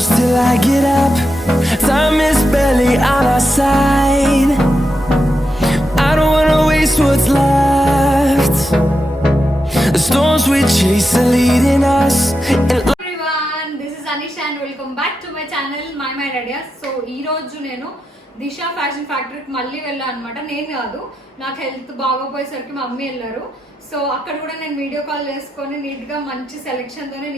close till I get up. Time is barely on our side. I don't wanna waste what's left. The storms we chase are leading us. Everyone, this is Anisha and welcome back to my channel My Ideas. So ee roju nenu Disha fashion ఫ్యాక్టరీకి మళ్ళీ వెళ్ళాను అనమాట. నేను కాదు, నాకు health బాగోపోయేసరికి మా mummy వెళ్ళారు. So అక్కడ కూడా నేను వీడియో కాల్ చేసుకొని నీట్గా మంచి సెలెక్షన్తోనే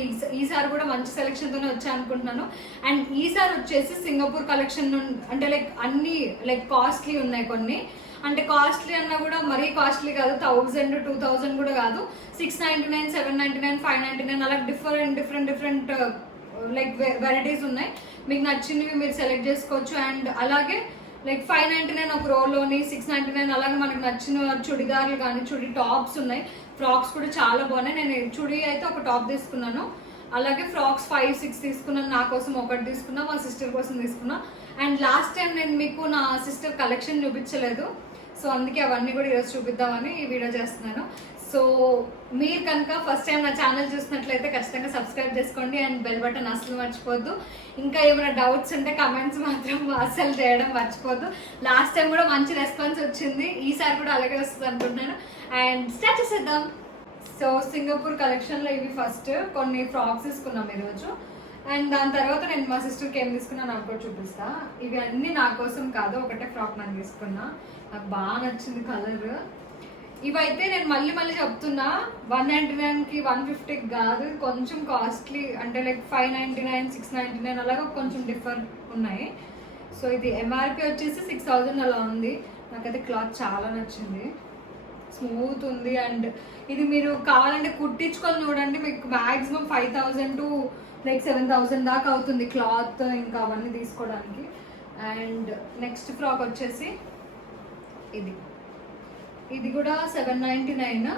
ఈసారి కూడా మంచి సెలెక్షన్తోనే వచ్చాను అనుకుంటున్నాను. అండ్ ఈసారి వచ్చేసి సింగపూర్ కలెక్షన్ అంటే అన్ని కాస్ట్లీ ఉన్నాయి కొన్ని. అంటే కాస్ట్లీ అన్నా కూడా మరీ కాస్ట్లీ కాదు, 1000 2000 కూడా కాదు, 699 799 599 అలా డిఫరెంట్ వెరైటీస్ ఉన్నాయి. మీకు నచ్చినవి మీరు సెలెక్ట్ చేసుకోవచ్చు. అండ్ అలాగే 599 ఒక రోలోని, 699 అలాగే మనకు నచ్చిన చుడిదార్లు కానీ చుడి టాప్స్ ఉన్నాయి. ఫ్రాక్స్ కూడా చాలా బాగున్నాయి. నేను చుడి అయితే ఒక టాప్ తీసుకున్నాను, అలాగే ఫ్రాక్స్ 5-6 తీసుకున్నాను. నా కోసం ఒకటి తీసుకున్నా, మా సిస్టర్ కోసం తీసుకున్నా. అండ్ లాస్ట్ టైం నేను మీకు నా సిస్టర్ కలెక్షన్ చూపించలేదు, సో అందుకే అవన్నీ కూడా ఈరోజు చూపిద్దామని ఈ వీడియో చేస్తున్నాను. సో మీరు కనుక ఫస్ట్ టైం నా ఛానల్ చూసినట్లయితే ఖచ్చితంగా సబ్స్క్రైబ్ చేసుకోండి అండ్ బెల్ బటన్ అసలు మర్చిపోద్దు. ఇంకా ఏమైనా డౌట్స్ ఉంటే కమెంట్స్ మాత్రం అస్సలు చేయడం మర్చిపోద్దు. లాస్ట్ టైం కూడా మంచి రెస్పాన్స్ వచ్చింది, ఈసారి కూడా అలాగే వస్తుంది అనుకుంటున్నాను. అండ్ స్టార్ట్ చేసేద్దాం. సో సింగపూర్ కలెక్షన్లో ఇవి ఫస్ట్ కొన్ని ఫ్రాక్స్ తీసుకున్నాం ఈరోజు. అండ్ దాని తర్వాత నేను మా సిస్టర్కి ఏం తీసుకున్నా నాకు కూడా చూపిస్తా. ఇవి అన్నీ నా కోసం కాదు, ఒకటే ఫ్రాక్ నేను తీసుకున్నా, నాకు బాగా నచ్చింది కలర్. ఇవైతే నేను మళ్ళీ చెప్తున్నా, 199కి 150కి కాదు, కొంచెం కాస్ట్లీ. అంటే 599 699 అలాగా కొంచెం డిఫర్ ఉన్నాయి. సో ఇది ఎంఆర్పి వచ్చేసి 6000 అలా ఉంది. నాకైతే క్లాత్ చాలా నచ్చింది, స్మూత్ ఉంది. అండ్ ఇది మీరు కావాలంటే కుట్టించుకొని చూడండి, మీకు మ్యాక్సిమం 5000 to 7000 దాకా అవుతుంది క్లాత్ ఇంకా అవన్నీ తీసుకోవడానికి. అండ్ నెక్స్ట్ ఫ్రాక్ వచ్చేసి ఇది కూడా 799.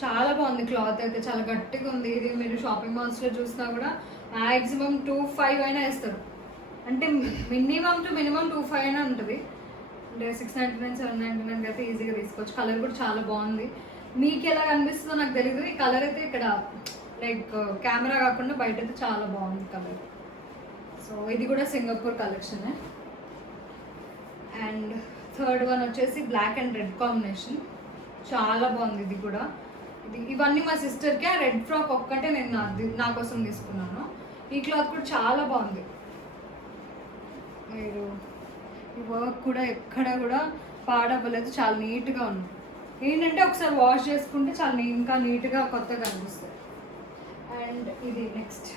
చాలా బాగుంది, క్లాత్ అయితే చాలా గట్టిగా ఉంది. ఇది మీరు షాపింగ్ మాల్స్లో చూసినా కూడా మ్యాక్సిమం 2500 అయినా వేస్తారు. అంటే మినిమం 2500 అయినా ఉంటుంది. అంటే 699 799 అయితే ఈజీగా తీసుకోవచ్చు. కలర్ కూడా చాలా బాగుంది. మీకు ఎలా కనిపిస్తుందో నాకు తెలియదు, ఈ కలర్ అయితే ఇక్కడ కెమెరా కాకుండా బయట అయితే చాలా బాగుంది కలర్. సో ఇది కూడా Singapore collection. And third one వచ్చేసి బ్లాక్ అండ్ రెడ్ కాంబినేషన్, చాలా బాగుంది. ఇది కూడా ఇవన్నీ మా సిస్టర్కి. ఆ రెడ్ ఫ్రాక్ ఒక్కటే నేను నా కోసం తీసుకున్నాను. ఈ క్లాత్ కూడా చాలా బాగుంది. మీరు ఈ వర్క్ కూడా ఎక్కడ కూడా పాడవ్వలేదు, చాలా నీట్గా ఉంది. ఏంటంటే ఒకసారి వాష్ చేసుకుంటే చాలా ఇంకా నీట్గా కొత్తగా కనిపిస్తుంది. అండ్ ఇది next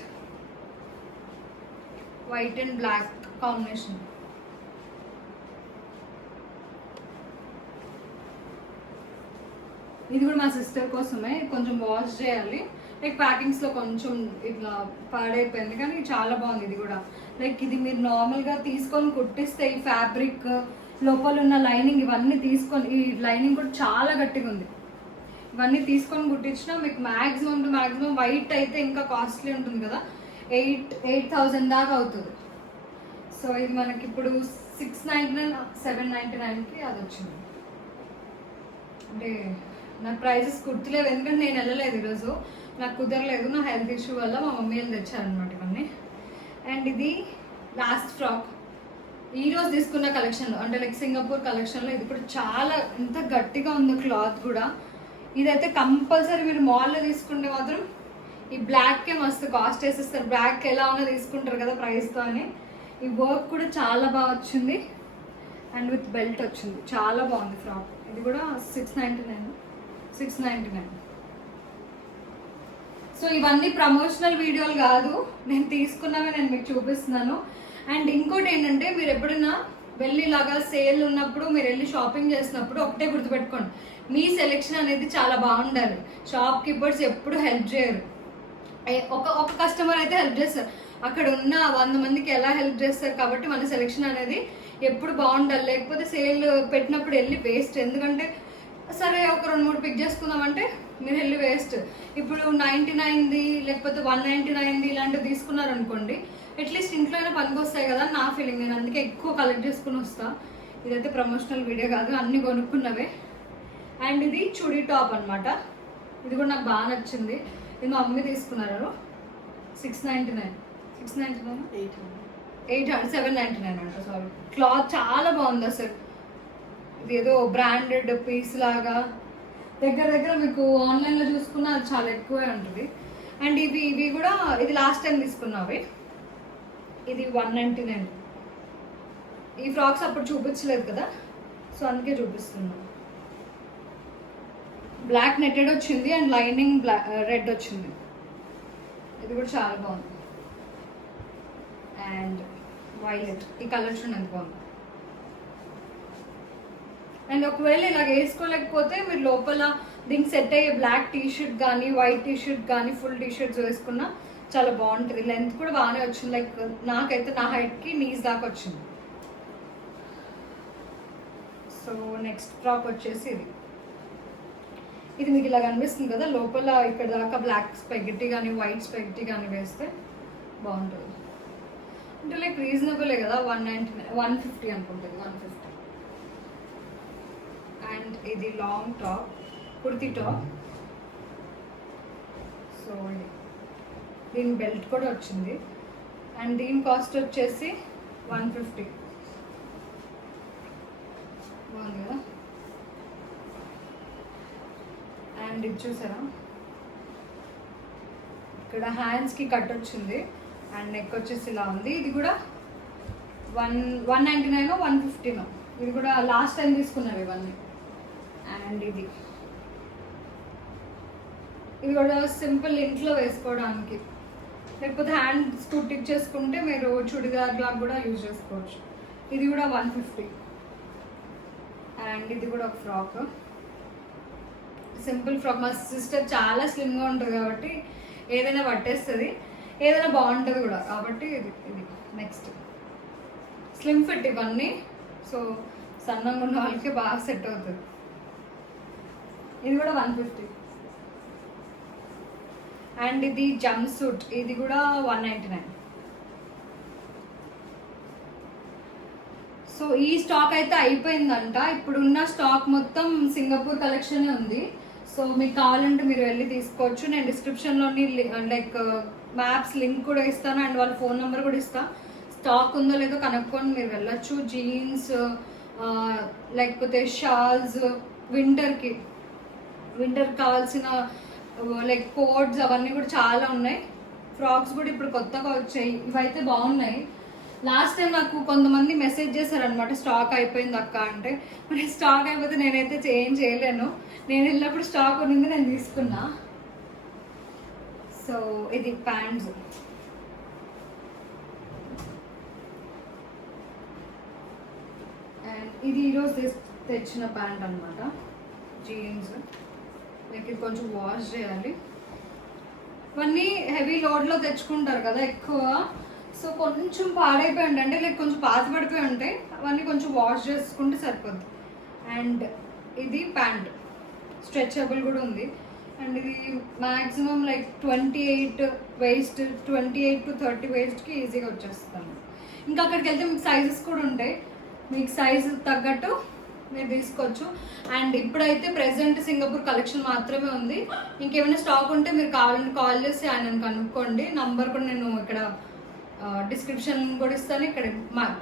white and black combination. ఇది కూడా మా సిస్టర్ కోసమే, కొంచెం వాష్ చేయాలి. ప్యాకింగ్స్లో కొంచెం ఇట్లా పాడైపోయింది, కానీ చాలా బాగుంది. ఇది కూడా ఇది మీరు నార్మల్గా తీసుకొని కుట్టిస్తే ఈ ఫ్యాబ్రిక్ లోపల ఉన్న లైనింగ్ ఇవన్నీ తీసుకొని, ఈ లైనింగ్ కూడా చాలా గట్టిగా ఉంది. ఇవన్నీ తీసుకొని కుట్టించినా మీకు మ్యాక్సిమం వైట్ అయితే ఇంకా కాస్ట్లీ ఉంటుంది కదా, 8000 దాకా అవుతుంది. సో ఇది మనకి ఇప్పుడు 699 799కి అది వచ్చింది. అంటే నాకు ప్రైజెస్ గుర్తులేవు, ఎందుకంటే నేను వెళ్ళలేదు ఈరోజు, నాకు కుదరలేదు. నా హెల్త్ ఇష్యూ వల్ల మా మమ్మీ వాళ్ళు తెచ్చారనమాట ఇవన్నీ. అండ్ ఇది లాస్ట్ ఫ్రాక్ ఈరోజు తీసుకున్న కలెక్షన్లో, అంటే సింగపూర్ కలెక్షన్లో. ఇది కూడా చాలా ఎంత గట్టిగా ఉంది క్లాత్ కూడా. ఇదైతే కంపల్సరీ మీరు మాల్లో తీసుకుంటే మాత్రం ఈ బ్లాక్కే మస్తు కాస్ట్ వేసేస్తారు. బ్లాక్ ఎలా ఉన్నా తీసుకుంటారు కదా ప్రైస్తో అని. ఈ వర్క్ కూడా చాలా బాగా వచ్చింది అండ్ విత్ బెల్ట్ వచ్చింది, చాలా బాగుంది ఫ్రాక్. ఇది కూడా 699. సో ఇవన్నీ ప్రమోషనల్ వీడియోలు కాదు, నేను తీసుకున్నవి నేను మీకు చూపిస్తున్నాను. అండ్ ఇంకోటి ఏంటంటే, మీరు ఎప్పుడైనా వెళ్ళి ఇలాగా సేల్ ఉన్నప్పుడు మీరు వెళ్ళి షాపింగ్ చేసినప్పుడు ఒకటే గుర్తుపెట్టుకోండి, మీ సెలెక్షన్ అనేది చాలా బాగుండాలి. షాప్ కీపర్స్ ఎప్పుడు హెల్ప్ చేయరు, ఒక కస్టమర్ అయితే హెల్ప్ చేస్తారు. అక్కడ ఉన్న 100 మందికి ఎలా హెల్ప్ చేస్తారు. కాబట్టి మన సెలెక్షన్ అనేది ఎప్పుడు బాగుండాలి, లేకపోతే సేల్ పెట్టినప్పుడు వెళ్ళి వేస్ట్. ఎందుకంటే సరే ఒక 2-3 పిక్ చేసుకుందామంటే మీరు వెళ్ళి వేస్ట్. ఇప్పుడు 99ది లేకపోతే 199ది ఇలాంటివి తీసుకున్నారనుకోండి, అట్లీస్ట్ ఇంట్లోనే పనికి వస్తాయి కదా నా ఫీలింగ్. నేను అందుకే ఎక్కువ కలెక్ట్ చేసుకుని వస్తా. ఇదైతే ప్రమోషనల్ వీడియో కాదు, అన్నీ కొనుక్కున్నవే. అండ్ ఇది చుడీ టాప్ అనమాట, ఇది కూడా నాకు బాగా నచ్చింది. ఇది మా మమ్మీ తీసుకున్నారు, 699. 699 799 అంట. సారీ, క్లాత్ చాలా బాగుంది అసలు. ఇది ఏదో బ్రాండెడ్ పీస్ లాగా, దగ్గర మీకు ఆన్లైన్లో చూసుకున్నా అది చాలా ఎక్కువే ఉంటుంది. అండ్ ఇవి కూడా ఇది లాస్ట్ టైం తీసుకున్నవి. ఇది 199. ఈ ఫ్రాక్స్ అప్పుడు చూపించలేదు కదా, సో అందుకే చూపిస్తున్నాను. బ్లాక్ నెట్టెడ్ వచ్చింది అండ్ లైనింగ్ రెడ్ వచ్చింది. ఇది కూడా చాలా బాగుంది. అండ్ వైలెట్, ఈ కలర్ చూడండి ఎంత బాగుంది. అండ్ ఒకవేళ ఇలాగ వేసుకోలేకపోతే మీరు లోపల దీనికి సెట్ అయ్యే బ్లాక్ టీ షర్ట్ కానీ వైట్ టీ షర్ట్ కానీ ఫుల్ టీ షర్ట్స్ వేసుకున్నా చాలా బాగుంటుంది. లెంత్ కూడా బాగానే వచ్చింది, లైక్ నాకైతే నా హైట్కి నీస్ దాకా వచ్చింది. సో నెక్స్ట్ ఫ్రాక్ వచ్చేసి ఇది మీకు ఇలా కనిపిస్తుంది కదా, లోపల ఇక్కడ దాకా బ్లాక్ స్పెగెటీ కానీ వైట్ స్పెగెటీ కానీ వేస్తే బాగుంటుంది. అంటే లైక్ రీజనబులే కదా, 199 150 అనుకుంటుంది, 150. అండ్ ఇది long top, kurti top. So దీని బెల్ట్ కూడా వచ్చింది. అండ్ దీని కాస్ట్ వచ్చేసి 150. బాగుంది కదా. అండ్ ఇది చూసారా, ఇక్కడ హ్యాండ్స్కి కట్ వచ్చింది అండ్ నెక్ వచ్చేసి ఇలా ఉంది. ఇది కూడా 199 150. ఇది కూడా లాస్ట్ టైం తీసుకున్నవి ఇవన్నీ. అండ్ ఇది కూడా సింపుల్ ఇంట్లో వేసుకోవడానికి, లేకపోతే హ్యాండ్ స్టిచ్ చేసుకుంటే మీరు చుడిదార్ లాగా కూడా యూజ్ చేసుకోవచ్చు. ఇది కూడా 150. అండ్ ఇది కూడా ఒక ఫ్రాక్, సింపుల్ ఫ్రాక్. మా సిస్టర్ చాలా స్లిమ్గా ఉంటుంది కాబట్టి ఏదైనా పట్టేస్తుంది, ఏదైనా బాగుంటుంది కూడా కాబట్టి ఇది నెక్స్ట్ స్లిమ్ ఫిట్ ఇవన్నీ. సో సన్నంగా ఉన్న వాళ్ళకి బాగా సెట్ అవుతుంది. ఇది కూడా 150. అండ్ ఇది జంప్ సూట్, ఇది కూడా 199. సో ఈ స్టాక్ అయితే అయిపోయిందంట. ఇప్పుడున్న స్టాక్ మొత్తం సింగపూర్ కలెక్షనే ఉంది. సో మీకు కావాలంటే మీరు వెళ్ళి తీసుకోవచ్చు. నేను డిస్క్రిప్షన్లోని లైక్ మ్యాప్స్ లింక్ కూడా ఇస్తాను అండ్ వాళ్ళ ఫోన్ నెంబర్ కూడా ఇస్తాను. స్టాక్ ఉందో లేదో కనుక్కొని మీరు వెళ్ళొచ్చు. జీన్స్ లేకపోతే షాల్స్, వింటర్కి కావాల్సిన లైక్ కోట్స్ అవన్నీ కూడా చాలా ఉన్నాయి. ఫ్రాక్స్ కూడా ఇప్పుడు కొత్తగా వచ్చాయి, ఇవైతే బాగున్నాయి. లాస్ట్ టైం నాకు కొంతమంది మెసేజ్ చేశారనమాట, స్టాక్ అయిపోయింది అక్క అంటే. మరి స్టాక్ అయిపోతే నేనైతే ఏం చేయలేను. నేను వెళ్ళినప్పుడు స్టాక్ ఉన్నది, నేను తీసుకున్నా. సో ఇది ప్యాంట్స్. అండ్ ఇది ఈరోజు తెచ్చిన ప్యాంట్ అనమాట, జీన్స్. లైక్ ఇది కొంచెం వాష్ చేయాలి. ఇవన్నీ హెవీ లోడ్లో తెచ్చుకుంటారు కదా ఎక్కువ, సో కొంచెం పాడైపోయి ఉంటాయి, అంటే లైక్ కొంచెం పాత పడిపోయి ఉంటాయి. అవన్నీ కొంచెం వాష్ చేసుకుంటే సరిపోద్ది. అండ్ ఇది ప్యాంట్ స్ట్రెచబుల్ కూడా ఉంది. అండ్ ఇది మ్యాక్సిమం లైక్ 28 వేస్ట్, 28 to 30 వేస్ట్కి ఈజీగా వచ్చేస్తాను. ఇంకా అక్కడికి వెళ్తే మీకు సైజెస్ కూడా ఉంటాయి, మీకు సైజు తగ్గట్టు మీరు తీసుకోవచ్చు. అండ్ ఇప్పుడైతే ప్రెసెంట్ సింగపూర్ కలెక్షన్ మాత్రమే ఉంది. ఇంకేమైనా స్టాక్ ఉంటే మీరు కావాలంటే కాల్ చేసి ఆయనను కనుక్కోండి. నంబర్ కూడా నేను ఇక్కడ డిస్క్రిప్షన్ కూడా ఇస్తాను, ఇక్కడ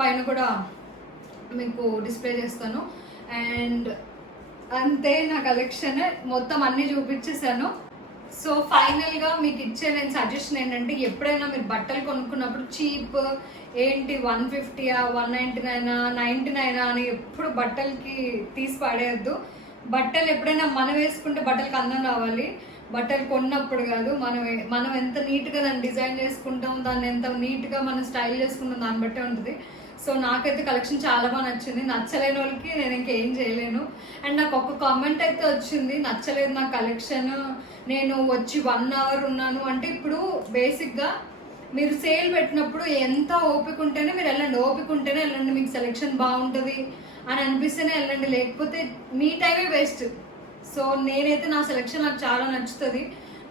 పైన కూడా మీకు డిస్ప్లే చేస్తాను. అండ్ అంతే, నా కలెక్షన్ మొత్తం అన్నీ చూపించేసాను. సో ఫైనల్గా మీకు ఇచ్చే నేను సజెషన్ ఏంటంటే, ఎప్పుడైనా మీరు బట్టలు కొనుక్కున్నప్పుడు చీప్ ఏంటి 150 199 99 అని ఎప్పుడు బట్టలకి తీసి పడేయద్దు. బట్టలు ఎప్పుడైనా మనం వేసుకుంటే బట్టలకు అందం రావాలి, బట్టలు కొన్నప్పుడు కాదు. మనం ఎంత నీట్గా దాన్ని డిజైన్ చేసుకుంటాం, దాన్ని ఎంత నీట్గా మనం స్టైల్ చేసుకుంటాం, దాన్ని బట్టే ఉంటుంది. సో నాకైతే కలెక్షన్ చాలా బాగా నచ్చింది. నచ్చలేని వాళ్ళకి నేను ఇంకేం చేయలేను. అండ్ నాకు ఒక కామెంట్ అయితే వచ్చింది, నచ్చలేదు నా కలెక్షన్, నేను వచ్చి 1 hour ఉన్నాను అంటే. ఇప్పుడు బేసిక్గా మీరు సేల్ పెట్టినప్పుడు ఎంత ఓపిక ఉంటేనే మీరు వెళ్ళండి, ఓపిక ఉంటేనే వెళ్ళండి, మీకు సెలెక్షన్ బాగుంటుంది అని అనిపిస్తేనే వెళ్ళండి, లేకపోతే మీ టైమే వేస్ట్. సో నేనైతే నా సెలెక్షన్ నాకు చాలా నచ్చుతుంది.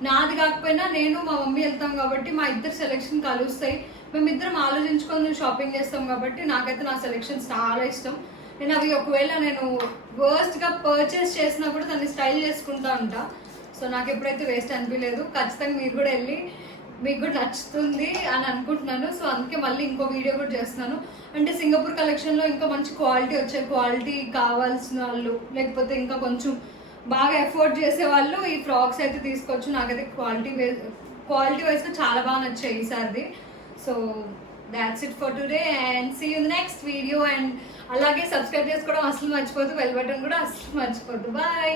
నాది కాకపోయినా నేను మా మమ్మీ వెళ్తాం కాబట్టి మా ఇద్దరు సెలెక్షన్ కలుస్తాయి, మేమిద్దరం ఆలోచించుకొని షాపింగ్ చేస్తాం కాబట్టి నాకైతే నా సెలెక్షన్స్ చాలా ఇష్టం. నేను అవి ఒకవేళ నేను వర్స్ట్గా పర్చేస్ చేసినా కూడా దాన్ని స్టైల్ చేసుకుంటా ఉంటా. సో నాకు ఎప్పుడైతే వేస్ట్ అనిపించలేదు. ఖచ్చితంగా మీరు కూడా వెళ్ళి మీకు కూడా నచ్చుతుంది అని అనుకుంటున్నాను. సో అందుకే మళ్ళీ ఇంకో వీడియో కూడా చేస్తున్నాను. అంటే సింగపూర్ కలెక్షన్లో ఇంకా మంచి క్వాలిటీ వచ్చే క్వాలిటీ కావాల్సిన వాళ్ళు, లేకపోతే ఇంకా కొంచెం బాగా ఎఫోర్డ్ చేసే వాళ్ళు ఈ ఫ్రాక్స్ అయితే తీసుకోవచ్చు. నాకైతే క్వాలిటీ వైజ్గా చాలా బాగా నచ్చాయి ఈసారిది. So that's it for today and see you next video. And అలాగే సబ్స్క్రైబ్ చేసుకోవడం అసలు మర్చిపోద్దు, బెల్ బటన్ కూడా అసలు మర్చిపోద్దు. బాయ్.